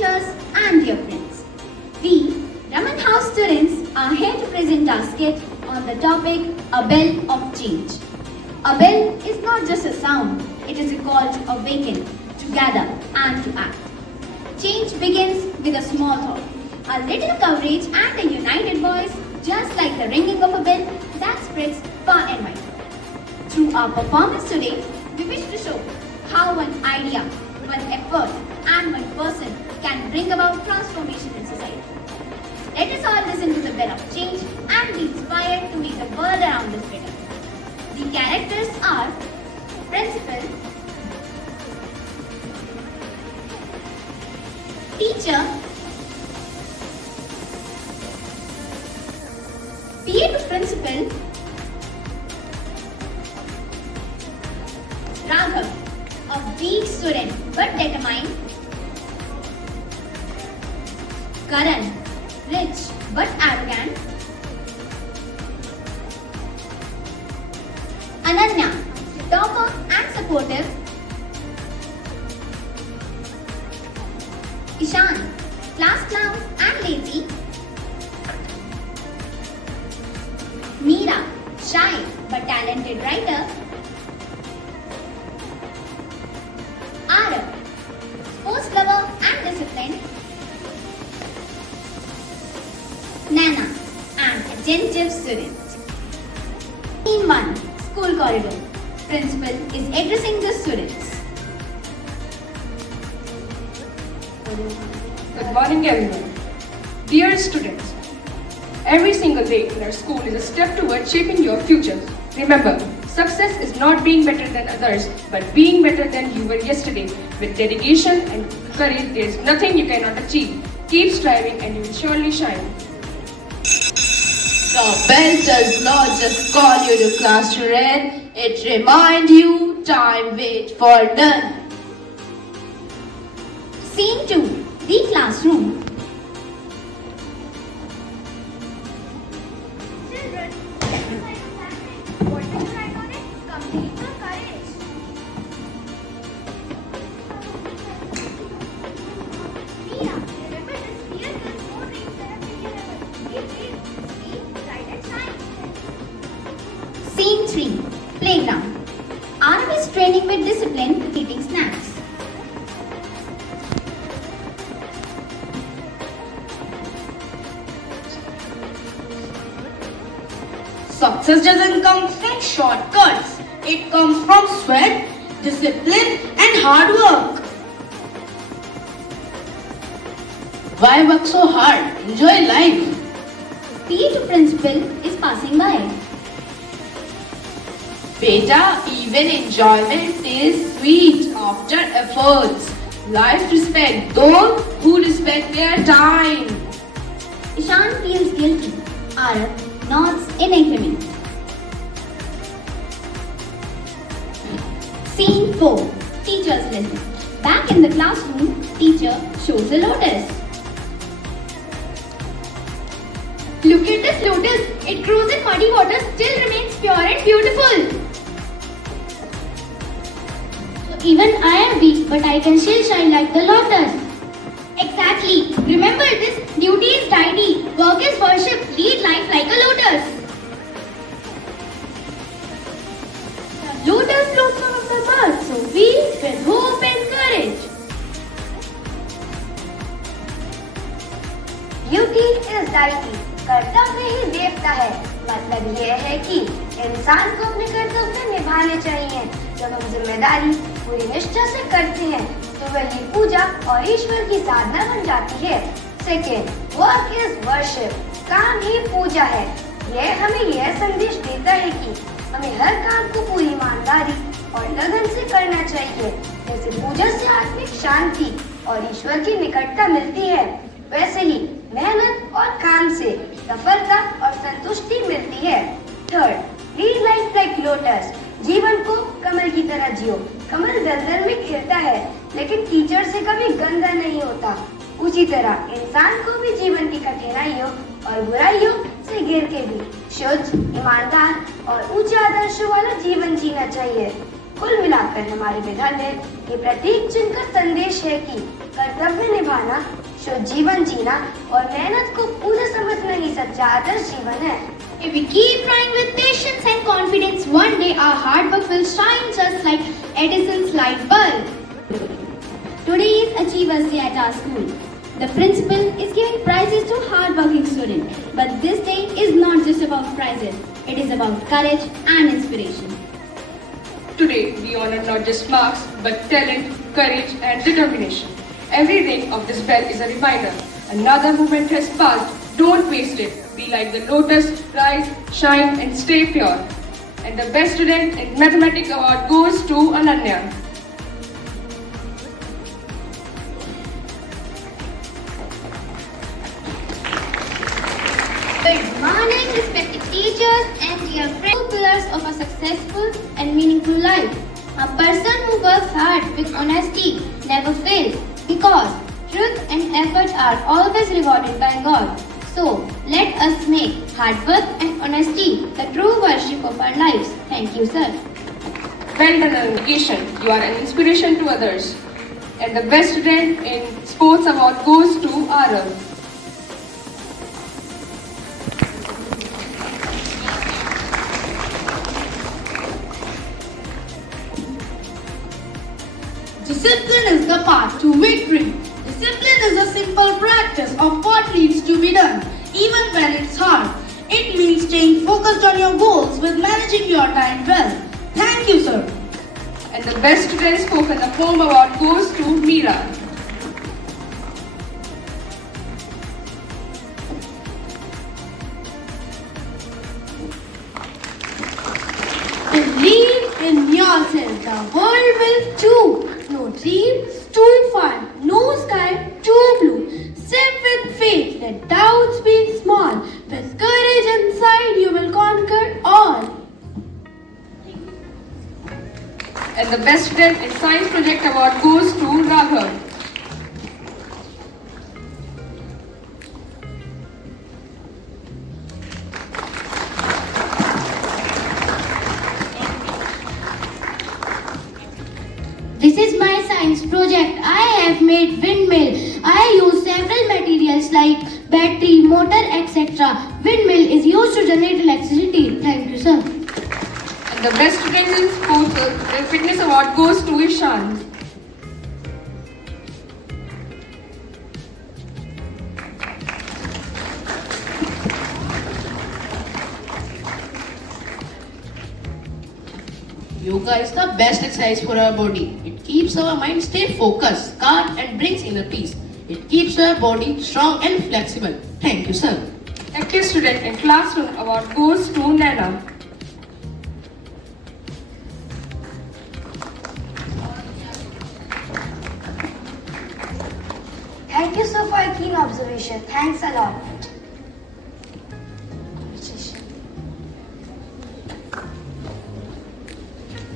teachers and dear friends. We, Raman House students, are here to present our skit on the topic A Bell of Change. A bell is not just a sound, it is a call to awaken, to gather and to act. Change begins with a small thought, a little courage and a united voice, just like the ringing of a bell that spreads far and wide. Through our performance today, we wish to show how one idea, one effort and one person can bring about transformation in society. Let us all listen to the bell of change and be inspired to make the world around us better. The characters are principal, teacher, PA to principal, Raghav, a weak student but determined, Karan, rich but arrogant, Ananya, topper and supportive, Ishan, class clown and lazy, Meera, shy but talented writer, Arav, sports lover and disciplined, Nana, an attentive student. Scene 1, School Corridor. Principal is addressing the students. Good morning, everyone. Dear students, every single day in our school is a step towards shaping your future. Remember, success is not being better than others, but being better than you were yesterday. With dedication and courage, there is nothing you cannot achieve. Keep striving and you will surely shine. The bell does not just call you to class to read, it reminds you time wait for none. Scene 2, the classroom. Children, what will you write on it? Complete your courage. Mia, remember this year there's more rains than a previous level. Be brave, speak, write and shine. Scene 3, playground. Arav is training with discipline, eating snacks. Success doesn't come from shortcuts, it comes from sweat, discipline, and hard work. Why work so hard? Enjoy life. PA to principal is passing by. Beta, even enjoyment is sweet after efforts. Life respect those who respect their time. Ishan feels guilty. Arav nods in agreement. Scene 4, teacher's lesson. Back in the classroom, teacher shows a lotus. Look at this lotus. It grows in muddy water, still remains pure and beautiful. Even I am weak, but I can still shine like the lotus. Exactly. Remember this, duty is deity, work is worship, lead life like a lotus. The lotus blossom of the birth, so we with hope and courage. Duty is deity, कर्तव्य ही देवता है। मतलब ये है कि इंसान को अपने कर्तव्य निभाने चाहिए। जब हम जिम्मेदारी पूरी निष्ठा से करते हैं तो वही पूजा और ईश्वर की साधना बन जाती है। सेकेंड, वर्क इज वर्शिप, काम ही पूजा है। यह हमें यह संदेश देता है कि हमें हर काम को पूरी ईमानदारी और लगन से करना चाहिए। जैसे पूजा से आत्मिक शांति और ईश्वर की निकटता मिलती है, वैसे ही मेहनत और काम से सफलता और संतुष्टि मिलती है। Third, lead life like lotus, जीवन को कमल की तरह जियो। कमल दलदल में खिलता है लेकिन कीचड़ से कभी गंदा नहीं होता। उसी तरह इंसान को भी जीवन की कठिनाइयों और बुराइयों से गिर के भी शुद्ध, ईमानदार और ऊंचे आदर्शों वाला जीवन जीना चाहिए। कुल मिलाकर हमारे विधान में ये प्रतीक चिन्ह का संदेश है कि कर्तव्य निभाना, शुद्ध जीवन जीना और मेहनत को पूरे समझना ही सच्चा आदर्श जीवन है। If we keep trying with patience and confidence, one day our hard work will shine just like Edison's light bulb. Today is Achievers Day at our school. The principal is giving prizes to hard-working students. But this day is not just about prizes. It is about courage and inspiration. Today, we honor not just marks, but talent, courage, and determination. Every ring of this bell is a reminder. Another moment has passed. Don't waste it. Be like the lotus, rise, shine, and stay pure. And the best student in Mathematics Award goes to Ananya. Good morning, respected teachers and dear friends. Two pillars of a successful and meaningful life. A person who works hard with honesty never fails because truth and effort are always rewarded by God. So, let us make hard work and honesty the true worship of our lives. Thank you, sir. Well done on education. You are an inspiration to others. And the best student in Sports Award goes to Arav. Discipline is the path to victory. Discipline is a simple practice of what needs to be done, even when it's hard. It means staying focused on your goals with managing your time well. Thank you, sir. And the best student spoken the poem award goes to Meera. Believe in yourself. The world will too. No dreams too far. No sky too blue. Step with faith. Let doubts be small. With courage inside, you will conquer all. And the best student in Science Project Award goes to Raghav. This is my science project. I have made windmill. I use several materials like battery, motor, etc. Windmill is used to generate electricity. Thank you, sir. And the best student in Sports Fitness Award goes to Ishan. Yoga is the best exercise for our body. It keeps our mind stay focused, calm and brings inner peace. It keeps our body strong and flexible. Thank you, sir. Active Student in Classroom Award goes to Nana. Thank you, sir, for a keen observation. Thanks a lot.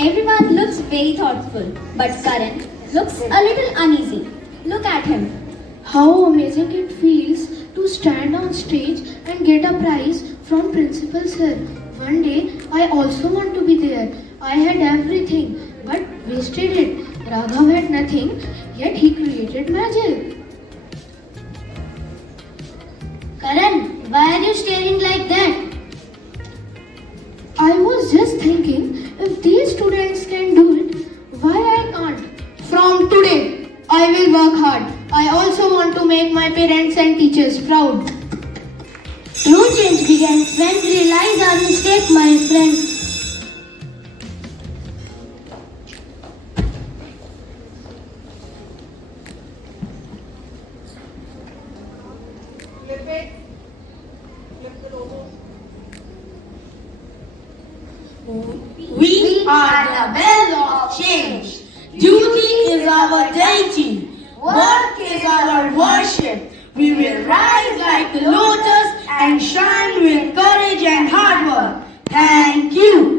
Everyone looks very thoughtful, but Karan looks a little uneasy. Look at him. How amazing it feels to stand on stage and get a prize from Principal Sir. One day I also want to be there. I had everything but wasted it. Raghav had nothing, yet he created magic. Karan, why are you staring like that? I was just thinking, if these students can do it, why I can't? From today, I will work hard. I also want to make my parents and teachers proud. True change begins when we realize our mistake, my friend. We are the bell of change. Duty is our deity. Work is our worship. We will rise like the lotus and shine with courage and hard work. Thank you.